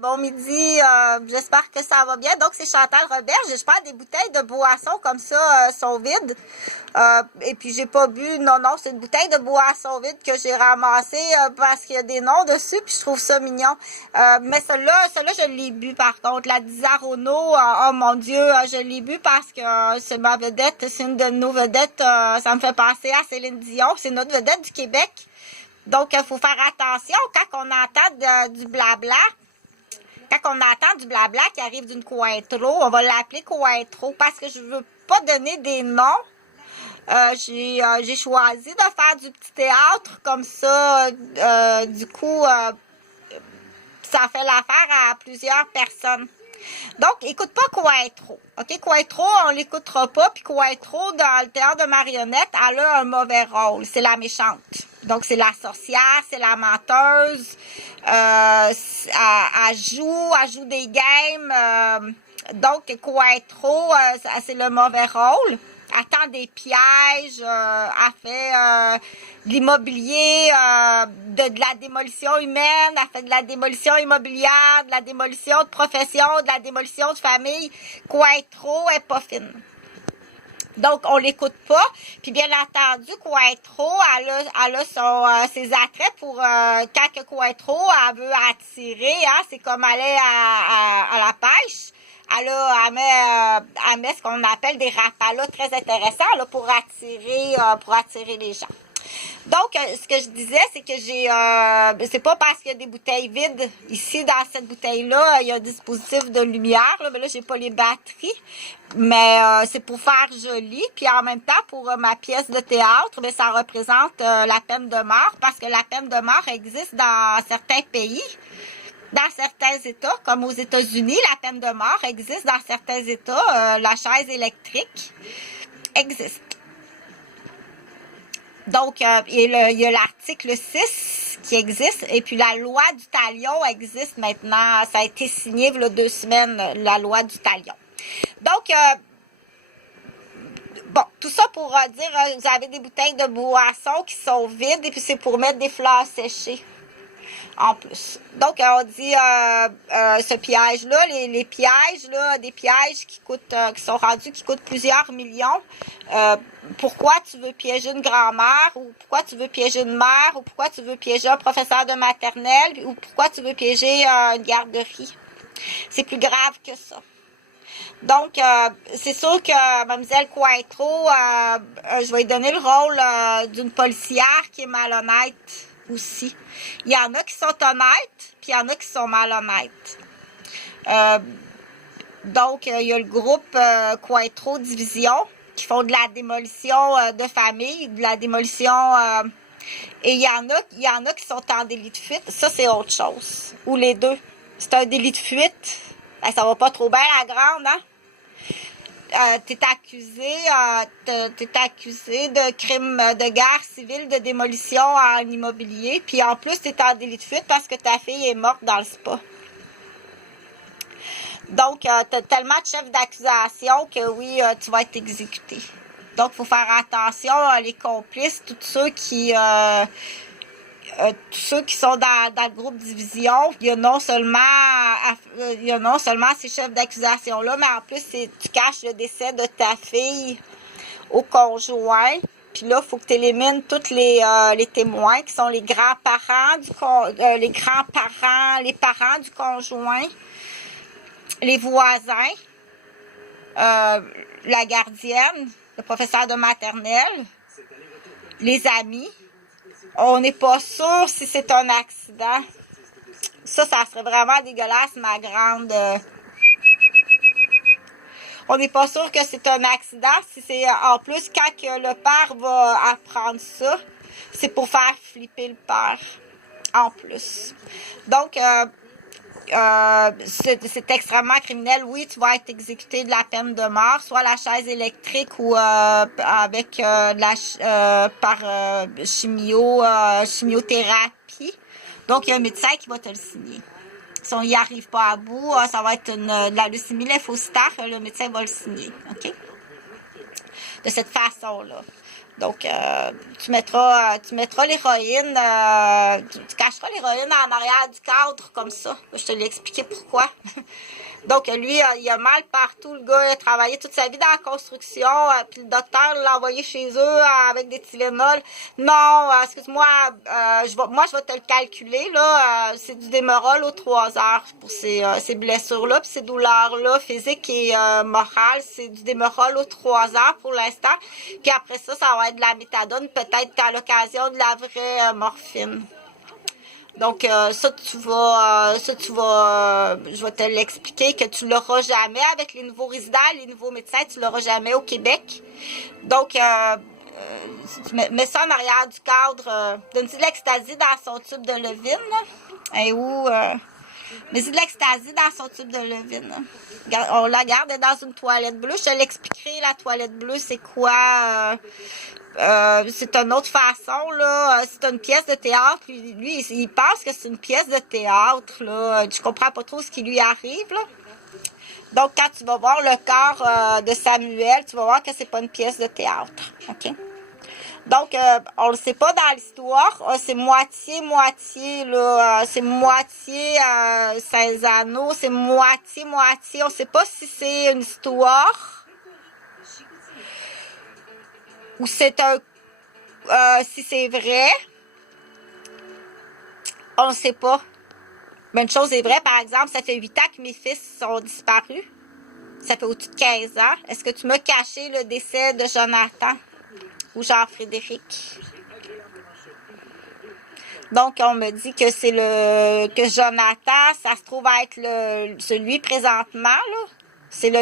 Bon midi, j'espère que ça va bien. Donc, c'est Chantal Roberge. Je parle des bouteilles de boisson comme ça sont vides. Et puis, j'ai pas bu. Non, c'est une bouteille de boisson vide que j'ai ramassée parce qu'il y a des noms dessus. Puis, je trouve ça mignon. Mais celle-là, je l'ai bu par contre. La Disaronno, oh mon Dieu, je l'ai bu parce que c'est ma vedette. C'est une de nos vedettes. Ça me fait penser à Céline Dion. C'est notre vedette du Québec. Donc, il faut faire attention quand on entend du blabla. Quand on entend du blabla qui arrive d'une Cointreau, on va l'appeler Cointreau parce que je veux pas donner des noms. J'ai choisi de faire du petit théâtre comme ça. Du coup, ça fait l'affaire à plusieurs personnes. Donc, écoute pas Cointreau. OK? Cointreau, on l'écoutera pas. Puis Cointreau, dans le théâtre de marionnettes, elle a un mauvais rôle. C'est la méchante. Donc, c'est la sorcière, c'est la menteuse. Elle joue des games. Donc, Cointreau, c'est le mauvais rôle. Elle tend des pièges, elle fait de l'immobilier, de la démolition humaine, elle fait de la démolition immobilière, de la démolition de profession, de la démolition de famille. Cointreau est pas fine. Donc, on l'écoute pas. Puis, bien entendu, Cointreau, elle a ses attraits pour quand que Cointreau, elle veut attirer, hein, c'est comme aller à la pêche. Elle met ce qu'on appelle des rapalas très intéressants là, pour attirer les gens. Donc, ce que je disais, c'est que c'est pas parce qu'il y a des bouteilles vides. Ici, dans cette bouteille-là, il y a un dispositif de lumière. Là, mais là, j'ai pas les batteries. Mais c'est pour faire joli. Puis en même temps, pour ma pièce de théâtre, mais ça représente la peine de mort. Parce que la peine de mort existe dans certains pays. Dans certains États, comme aux États-Unis, la peine de mort existe dans certains États. La chaise électrique existe. Donc, il y a l'article 6 qui existe. Et puis, la loi du talion existe maintenant. Ça a été signé il y a 2 semaines, la loi du talion. Donc, bon, tout ça pour dire, vous avez des bouteilles de boisson qui sont vides. Et puis, c'est pour mettre des fleurs séchées. En plus. Donc, on dit ce piège-là, les pièges, là, des pièges qui sont rendus, qui coûtent plusieurs millions. Pourquoi tu veux piéger une grand-mère, ou pourquoi tu veux piéger une mère, ou pourquoi tu veux piéger un professeur de maternelle, ou pourquoi tu veux piéger une garderie. C'est plus grave que ça. Donc, c'est sûr que Mlle Cointreau, je vais lui donner le rôle d'une policière qui est malhonnête aussi. Il y en a qui sont honnêtes, puis il y en a qui sont malhonnêtes. Donc, il y a le groupe Cointreau Division qui font de la démolition de famille, de la démolition... et il y en a qui sont en délit de fuite. Ça, c'est autre chose. Ou les deux. C'est un délit de fuite. Ben, ça va pas trop bien, la grande, hein? T'es accusé de crime de guerre civile, de démolition en immobilier, puis en plus, t'es en délit de fuite parce que ta fille est morte dans le spa. Donc, t'as tellement de chefs d'accusation que oui, tu vas être exécuté. Donc, il faut faire attention, les complices, tous ceux qui sont dans le groupe Division, il y a non seulement ces chefs d'accusation-là, mais en plus, tu caches le décès de ta fille au conjoint. Puis là, il faut que tu élimines tous les témoins qui sont les grands-parents les parents du conjoint, les voisins, la gardienne, le professeur de maternelle, les amis. On n'est pas sûr si c'est un accident. Ça serait vraiment dégueulasse, ma grande. On n'est pas sûr que c'est un accident. Si c'est en plus, quand que le père va apprendre ça, c'est pour faire flipper le père. En plus. Donc, c'est extrêmement criminel. Oui, tu vas être exécuté de la peine de mort, soit la chaise électrique ou avec par chimiothérapie. Donc, il y a un médecin qui va te le signer. Si on n'y arrive pas à bout, ça va être de la leucémie lymphocytaire, le médecin va le signer. OK? De cette façon-là. Donc, tu mettras l'héroïne, tu cacheras l'héroïne en arrière du cadre, comme ça. Je te l'ai expliqué pourquoi. Donc, lui, il a mal partout. Le gars, il a travaillé toute sa vie dans la construction. Puis le docteur l'a envoyé chez eux avec des Tylenol. Non, excuse-moi, je vais te le calculer. Là, c'est du Démerol aux 3 heures pour ces blessures-là. Puis ces douleurs-là, physiques et morales, c'est du Démerol aux 3 heures pour l'instant. Puis après ça, ça va être de la méthadone, peut-être à l'occasion de la vraie morphine. Donc, je vais te l'expliquer que tu l'auras jamais avec les nouveaux résidents, les nouveaux médecins, tu l'auras jamais au Québec. Donc, mets ça en arrière du cadre. Donne-tu de l'ecstasy dans son tube de levine, là? Et où? Mets-y de l'ecstasy dans son tube de levine, là. On la garde dans une toilette bleue. Je te l'expliquerai, la toilette bleue, c'est quoi? C'est une autre façon, là. C'est une pièce de théâtre. Lui, il pense que c'est une pièce de théâtre, là. Je comprends pas trop ce qui lui arrive, là. Donc, quand tu vas voir le corps de Samuel, tu vas voir que c'est pas une pièce de théâtre. OK? Donc, on le sait pas dans l'histoire. C'est moitié, là. C'est moitié Saint-Zano. C'est moitié. On sait pas si c'est une histoire ou c'est si c'est vrai. On ne sait pas. Mais une chose est vraie, par exemple, ça fait 8 ans que mes fils sont disparus. Ça fait au-dessus de 15 ans. Est-ce que tu m'as caché le décès de Jonathan ou Jean-Frédéric? Donc, on me dit que que Jonathan, ça se trouve être celui présentement, là. C'est le